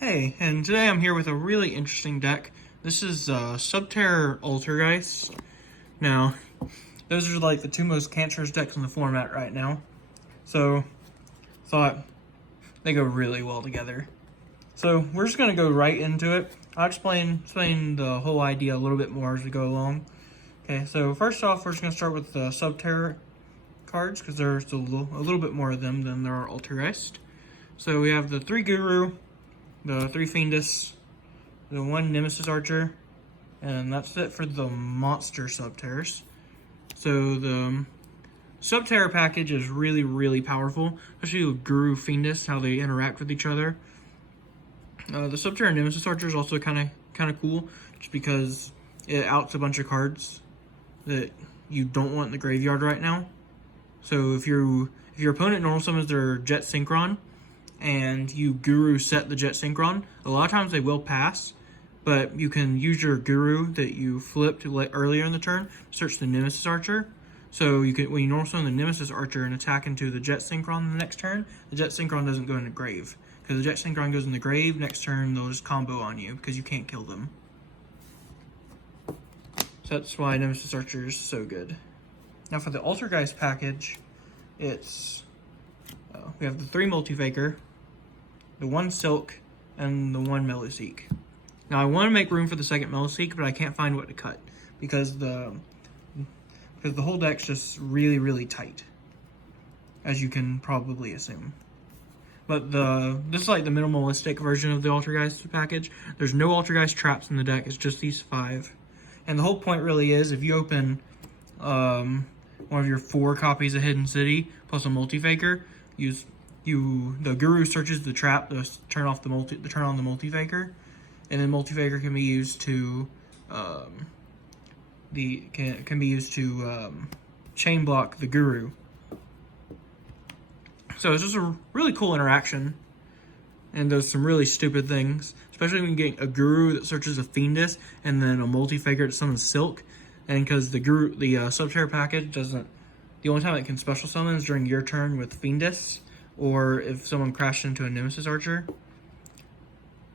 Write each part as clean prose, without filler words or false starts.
Hey, and today I'm here with a really interesting deck. This is Subterror Altergeist. Now, those are like the two most cancerous decks in the format right now. So, thought they go really well together. So, we're just going to go right into it. I'll explain the whole idea a little bit more as we go along. Okay, so first off, we're just going to start with the Subterror cards, because there's a little bit more of them than there are Altergeist. So, we have the 3 Guru, the 3 Fiendus, the 1 Nemesis Archer, and that's it for the monster Subterrors. So the Subterror package is really, really powerful, especially with Guru Fiendus, how they interact with each other. The Subterror Nemesis Archer is also kind of cool, just because it outs a bunch of cards that you don't want in the graveyard right now. So if your opponent normal summons their Jet Synchron, and you Guru set the Jet Synchron, a lot of times they will pass, but you can use your Guru that you flipped earlier in the turn to search the Nemesis Archer. So you can, when you normal summon the Nemesis Archer and attack into the Jet Synchron the next turn, the Jet Synchron doesn't go in the grave. Because the Jet Synchron goes in the grave, next turn they'll just combo on you, because you can't kill them. So that's why Nemesis Archer is so good. Now for the Altergeist package, it's we have the 3 Multi-Faker, the 1 Silk, and the 1 Meluseek. Now I want to make room for the second Meluseek, but I can't find what to cut because the whole deck's just really, really tight, as you can probably assume. But this is like the minimalistic version of the Altergeist package. There's no Altergeist traps in the deck. It's just these 5, and the whole point really is if you open one of your 4 copies of Hidden City plus a Multi-Faker, the Guru searches the trap to turn on the Multi-Faker, and then Multi-Faker can be used to chain block the Guru. So it's just a really cool interaction, and does some really stupid things, especially when you get a Guru that searches a Fiendus and then a Multi-Faker that summons Silk, and because the Subterror package doesn't. The only time it can special summon is during your turn with Fiendus, or if someone crashed into a Nemesis Archer.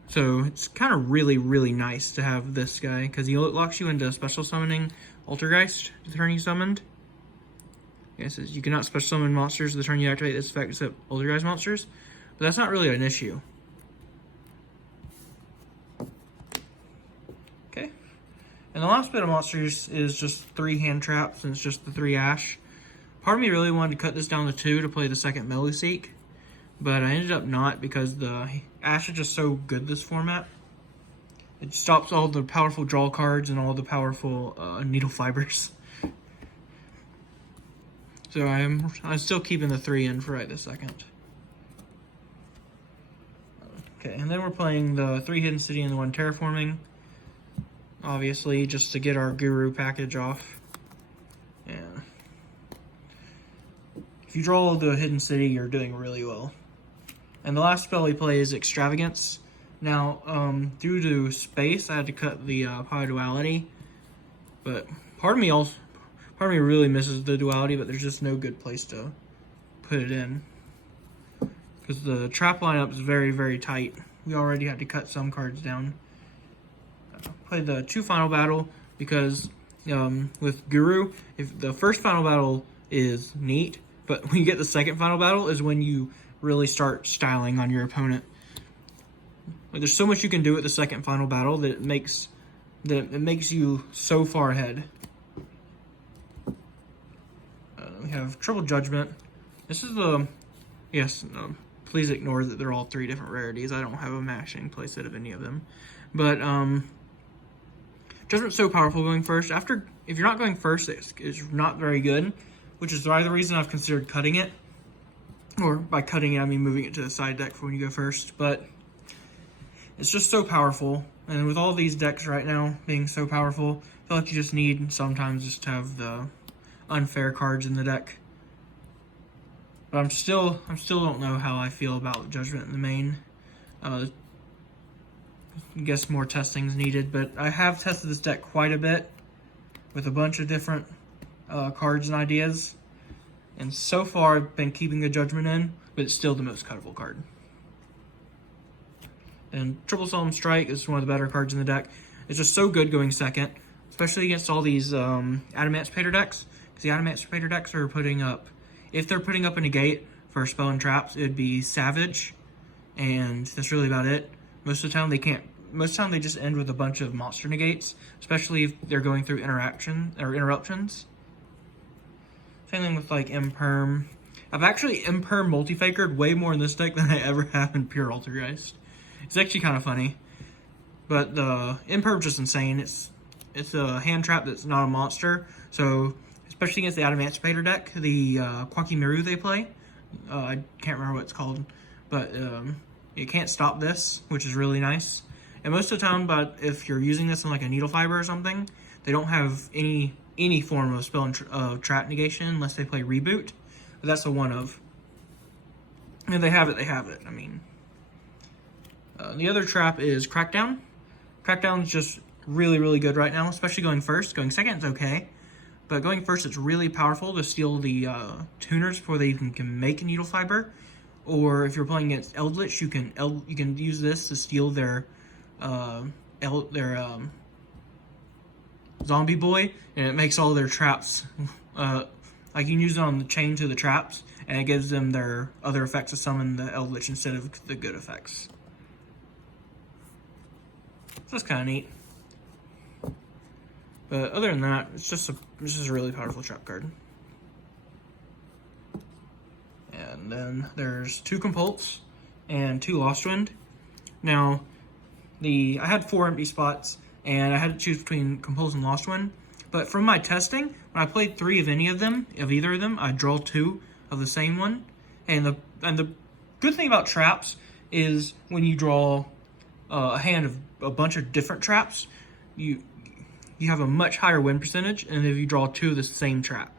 So it's kind of really, really nice to have this guy, because he locks you into special summoning Altergeist the turn you summoned. Yeah, it says you cannot special summon monsters the turn you activate this effect except Altergeist monsters, but that's not really an issue. Okay. And the last bit of monsters is just 3 hand traps, and it's just the 3 Ash. Part of me really wanted to cut this down to 2 to play the second Meluseek, but I ended up not, because the Ash is just so good this format. It stops all the powerful draw cards and all the powerful needle fibers. So I'm still keeping the 3 in for right this second. Okay, and then we're playing the 3 Hidden City and the 1 Terraforming. Obviously, just to get our Guru package off. And if you draw the Hidden City, you're doing really well. And the last spell we play is Extravagance. Now, due to space, I had to cut the Power Duality. But part of me really misses the Duality, but there's just no good place to put it in, because the trap lineup is very, very tight. We already had to cut some cards down. Play the 2 Final Battle, because with Guru, if the first Final Battle is neat, but when you get the second Final Battle is when you really start styling on your opponent. Like, there's so much you can do with the second Final Battle that it makes you so far ahead. We have Triple Judgment. This is the please ignore that they're all 3 different rarities. I don't have a matching playset of any of them, but Judgment's so powerful going first. If you're not going first, it's not very good, which is why the reason I've considered cutting it. Or by cutting it, I mean moving it to the side deck for when you go first. But it's just so powerful, and with all these decks right now being so powerful, I feel like you just need sometimes just to have the unfair cards in the deck. But I'm still don't know how I feel about Judgment in the main. I guess more testing is needed, but I have tested this deck quite a bit with a bunch of different cards and ideas, and so far I've been keeping the Judgment in, but it's still the most cuttable card. And Triple Solemn Strike is one of the better cards in the deck. It's just so good going second, especially against all these Adamantipator decks. Because the Adamantipator decks are putting up, if they're putting up a negate for spell and traps, it'd be Savage, and that's really about it. Most of the time they can't. Most of the time they just end with a bunch of monster negates, especially if they're going through interruptions. Same thing with like Imperm. I've actually Imperm multi-fakered way more in this deck than I ever have in pure Altergeist. It's actually kind of funny. But the Imperm's just insane. It's a hand trap that's not a monster. So, especially against the Adamantipator deck, the Kwakimaru they play, I can't remember what it's called, but it can't stop this, which is really nice. And most of the time, but if you're using this in like a needle fiber or something, they don't have any form of spell and trap negation unless they play Reboot. But that's a one of. And if they have it, they have it. I mean, the other trap is Crackdown. Crackdown's just really, really good right now, especially going first. Going second is okay, but going first, it's really powerful to steal the tuners before they even can make a needle fiber. Or if you're playing against Eldritch, you can use this to steal their Zombie Boy, and it makes all their traps. Like you can use it on the chain to the traps, and it gives them their other effects to summon the Eldritch instead of the good effects. So that's kind of neat. But other than that, it's just a really powerful trap card. And then there's 2 Compulse and 2 Lost Wind. Now, I had 4 empty spots, and I had to choose between Compulse and Lost Wind. But from my testing, when I played 3 of either of them, I draw 2 of the same one. And the good thing about traps is when you draw a hand of a bunch of different traps, you have a much higher win percentage, and if you draw 2 of the same trap.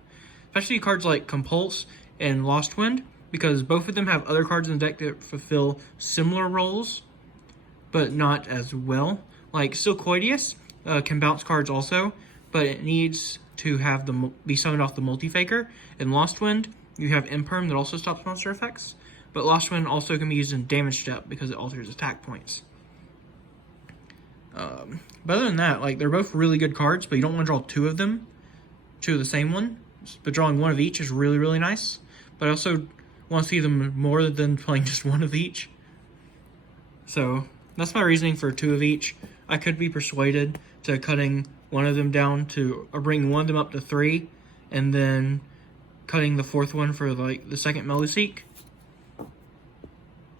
Especially cards like Compulse and Lost Wind, because both of them have other cards in the deck that fulfill similar roles, but not as well. Like Silcoideus can bounce cards also, but it needs to have be summoned off the multi-faker. In Lost Wind, you have Imperm that also stops monster effects, but Lost Wind also can be used in damage step because it alters attack points. But other than that, like they're both really good cards, but you don't want to draw 2 of them, 2 of the same one. But drawing 1 of each is really, really nice. But I also want to see them more than playing just 1 of each. So that's my reasoning for 2 of each. I could be persuaded to cutting one of them down to, or bringing one of them up to 3, and then cutting the 4th one for like the second Meluseek,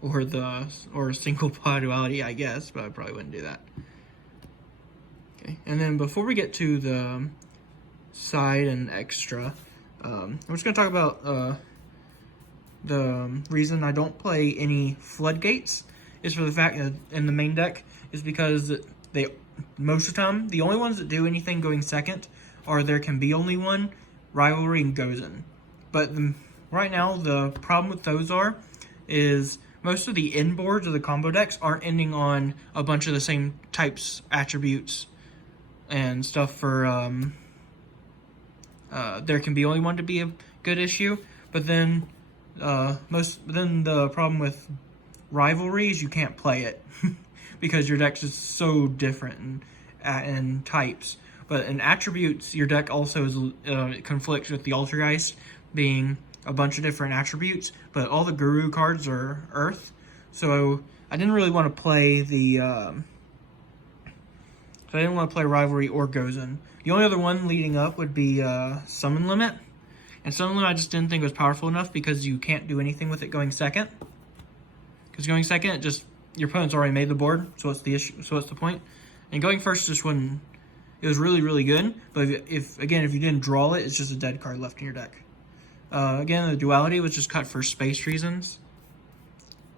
or single pod duality, I guess, but I probably wouldn't do that. Okay, and then before we get to the side and extra, I'm just going to talk about the reason I don't play any Floodgates is for the fact that in the main deck is because most of the time, the only ones that do anything going second are There Can Be Only One, Rivalry, and Gozen. But right now, the problem with those is most of the end boards of the combo decks aren't ending on a bunch of the same types, attributes, and stuff for There Can Be Only One to be a good issue. But then the problem with Rivalry is you can't play it because your deck's just so different in types. But in attributes, your deck also conflicts with the Altergeist being a bunch of different attributes, but all the Guru cards are Earth. So I didn't really want to play Rivalry or Gozen. The only other one leading up would be Summon Limit. And Summon Limit I just didn't think was powerful enough because you can't do anything with it going second. Because going second, your opponent's already made the board, so what's the issue? So what's the point? And going first just wouldn't. It was really, really good, but if you didn't draw it, it's just a dead card left in your deck. Again, the duality was just cut for space reasons,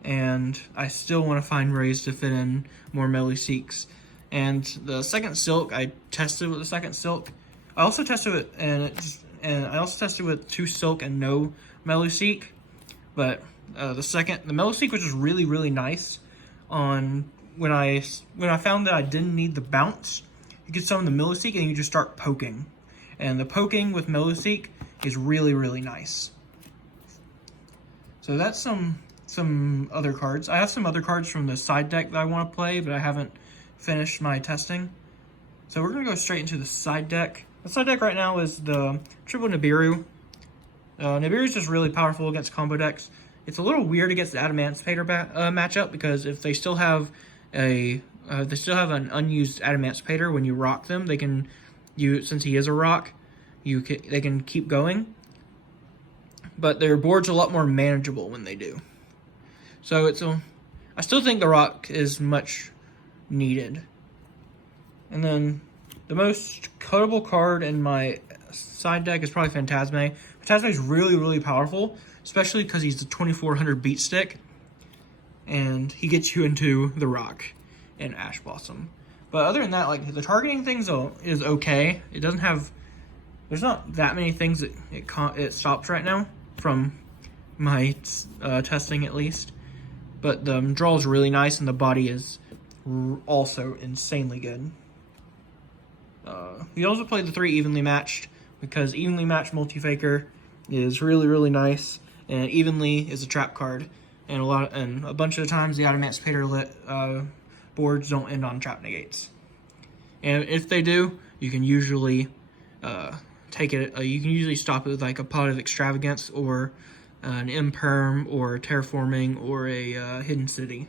and I still want to find ways to fit in more Meluseeks. And the second Silk, I tested with the second Silk. I also tested it, and I also tested with 2 Silk and no Meluseek. But the Meluseek, which was really, really nice, on when I found that I didn't need the bounce, you could summon the Meluseek and you just start poking. And the poking with Meluseek is really, really nice. So that's some some other cards. I have some other cards from the side deck that I want to play, but I haven't finished my testing. So we're going to go straight into the side deck. The side deck right now is the triple Nibiru. Nibiru is just really powerful against combo decks. It's a little weird against the Adamantipator matchup, because if they still have an unused Adamantipator when you rock them, they can since he is a rock, they can keep going. But their board's a lot more manageable when they do. So I still think the rock is much needed. And then the most cuttable card in my side deck is probably Phantasme. Phantasme is really, really powerful, especially because he's the 2400 beat stick, and he gets you into the rock and Ash Blossom. But other than that, like, the targeting things is okay. It doesn't have, there's not that many things that it stops right now from my testing at least. But the draw is really nice, and the body is also insanely good. We also play the 3 evenly matched, because evenly matched multi-faker is really, really nice, and evenly is a trap card, and a bunch of the times the Adamantipator boards don't end on trap negates. And if they do, you can usually take it. You can usually stop it with like a Pot of Extravagance, or an Imperm, or Terraforming, or a Hidden City.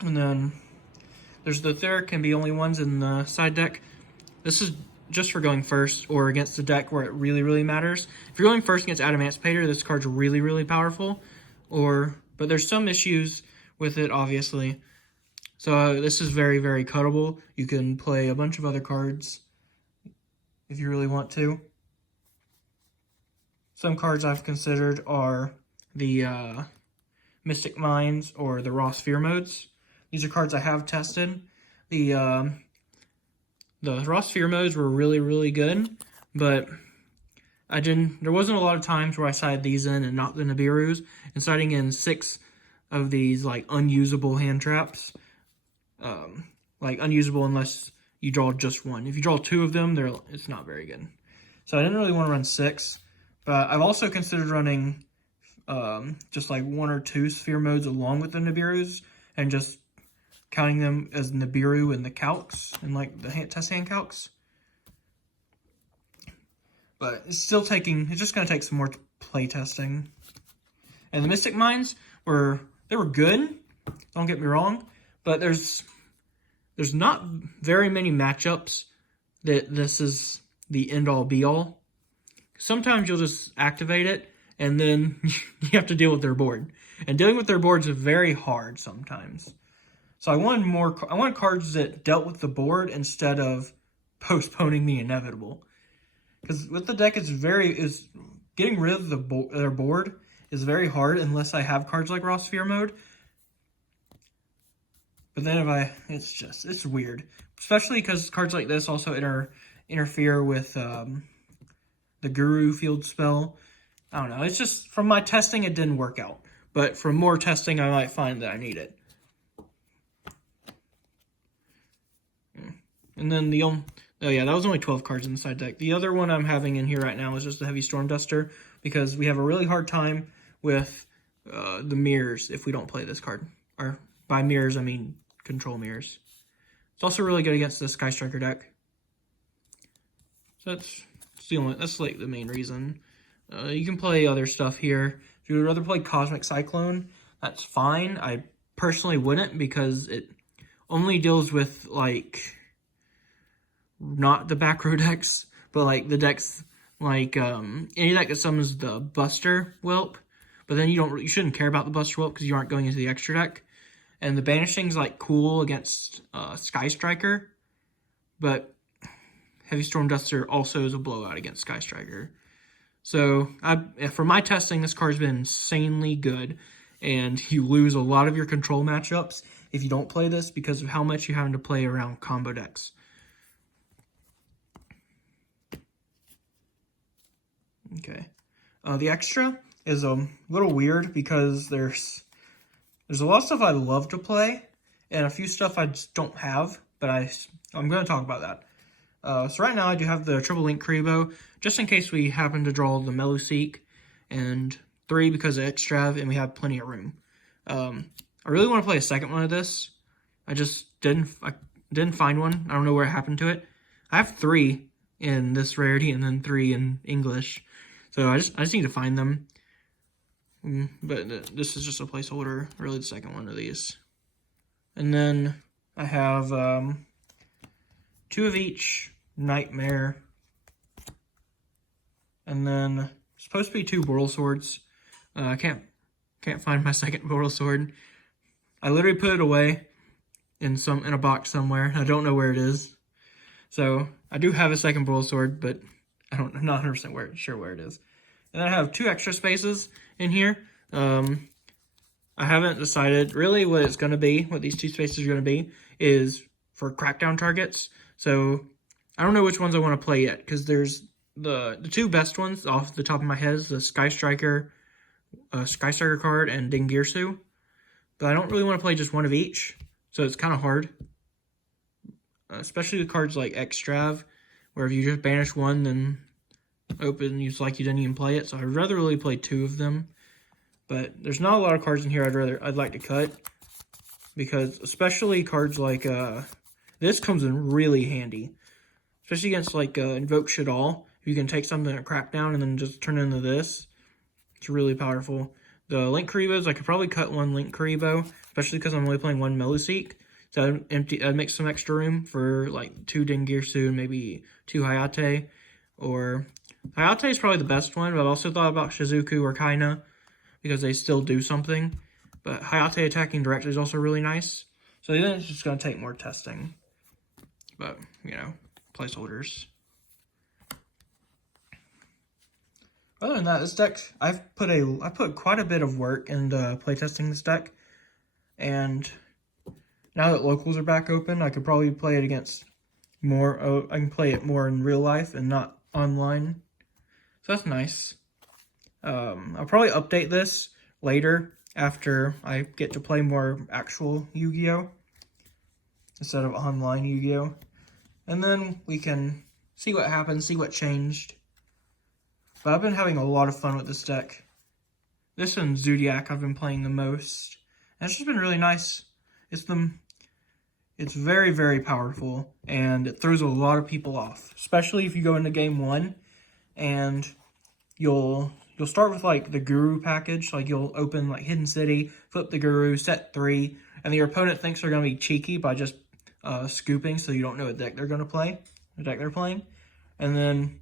And then there's there can be only ones in the side deck. This is just for going first, or against the deck where it really, really matters. If you're going first against Adamantipator, this card's really, really powerful. But there's some issues with it, obviously. So this is very, very cuttable. You can play a bunch of other cards if you really want to. Some cards I've considered are the Mystic Minds or the Raw Sphere modes. These are cards I have tested. The Raw Sphere modes were really, really good, but there wasn't a lot of times where I sided these in and not the Nibirus, and siding in 6 of these like unusable hand traps. Like unusable unless you draw just one. If you draw 2 of them, it's not very good. So I didn't really want to run 6, but I've also considered running just like 1 or 2 sphere modes along with the Nibirus, and just counting them as Nibiru in the calcs, and like the test hand calcs. But it's just going to take some more play testing. And the Mystic Minds were good, don't get me wrong, but there's not very many matchups that this is the end-all be-all. Sometimes you'll just activate it, and then you have to deal with their board. And dealing with their boards is very hard sometimes. So I wanted cards that dealt with the board instead of postponing the inevitable. Because with the deck, getting rid of their board is very hard unless I have cards like Raw Sphere mode. But then it's weird. Especially because cards like this also interfere with the Guru field spell. I don't know. It's just, from my testing, it didn't work out. But from more testing, I might find that I need it. And then that was only 12 cards in the side deck. The other one I'm having in here right now is just the Heavy Storm Duster, because we have a really hard time with the mirrors if we don't play this card. Or by mirrors, I mean control mirrors. It's also really good against the Sky Striker deck. So that's like the main reason. You can play other stuff here. If you would rather play Cosmic Cyclone, that's fine. I personally wouldn't, because it only deals with like not the back row decks, but like the decks like any deck that summons the Buster Whelp. But then you shouldn't care about the Buster Whelp because you aren't going into the extra deck. And the Banishing's like cool against Sky Striker, but Heavy Storm Duster also is a blowout against Sky Striker. So for my testing, this card's been insanely good, and you lose a lot of your control matchups if you don't play this because of how much you're having to play around combo decks. Okay. The extra is a little weird because there's a lot of stuff I love to play and a few stuff I just don't have, but I'm going to talk about that. So right now I do have the Triple Link Karibo, just in case we happen to draw the Meluseek and 3 because of Extrav, and we have plenty of room. I really want to play a second one of this. I just didn't find one. I don't know where it happened to it. I have 3 in this rarity and then 3 in English. So I just need to find them. But this is just a placeholder, really the second one of these. And then I have 2 of each Nightmare. And then supposed to be 2 Boral Swords. I can't find my second Boral Sword. I literally put it away in a box somewhere. I don't know where it is. So I do have a second Boral Sword, but I'm not 100% sure where it is. And then I have 2 extra spaces in here. I haven't decided really what it's going to be, what these 2 spaces are going to be, is for crackdown targets. So I don't know which ones I want to play yet, because there's the 2 best ones off the top of my head is the Sky Striker card and Dingirsu. But I don't really want to play just one of each, so it's kind of hard. Especially with cards like Extrav, where if you just banish one, then open, it's like you didn't even play it. So I'd rather really play 2 of them. But there's not a lot of cards in here I'd like to cut, because especially cards like this comes in really handy, especially against like Invoke Shaddoll. You can take something at Crackdown and then just turn it into this. It's really powerful. The Link Karibos, I could probably cut 1 Link Karibo, especially because I'm only playing 1 Meluseek. So I'd make some extra room for like 2 Dingirsu and maybe 2 Hayate. Or Hayate is probably the best one, but I've also thought about Shizuku or Kaina, because they still do something. But Hayate attacking directly is also really nice. So then it's just going to take more testing. But, you know, placeholders. Other than that, this deck, I put quite a bit of work into playtesting this deck. And now that locals are back open, I could probably play it against more. I can play it more in real life and not online. So that's nice. I'll probably update this later after I get to play more actual Yu-Gi-Oh! Instead of online Yu-Gi-Oh! And then we can see what happened, see what changed. But I've been having a lot of fun with this deck. This and Zodiac I've been playing the most. And it's just been really nice. It's very, very powerful, and it throws a lot of people off. Especially if you go into game 1 and you'll start with like the Guru package. Like you'll open like Hidden City, flip the Guru, set 3, and your opponent thinks they're going to be cheeky by just scooping, so you don't know what deck they're going to play, the deck they're playing. And then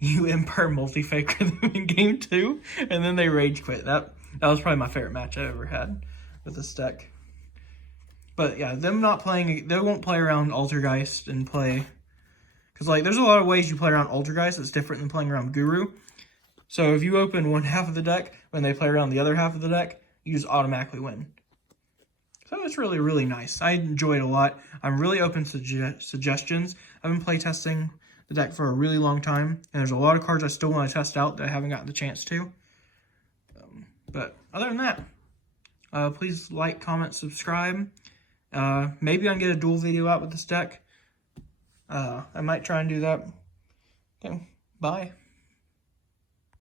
you Empire multi-faker them in game 2, and then they rage quit. That was probably my favorite match I ever had with this deck. But yeah, them not playing, they won't play around Altergeist and play, because like there's a lot of ways you play around Altergeist that's different than playing around Guru. So if you open one half of the deck when they play around the other half of the deck, you just automatically win. So it's really, really nice. I enjoy it a lot. I'm really open to suggestions. I've been playtesting the deck for a really long time, and there's a lot of cards I still want to test out that I haven't gotten the chance to. But other than that, please like, comment, subscribe. Maybe I can get a dual video out with this deck. I might try and do that. Okay, bye.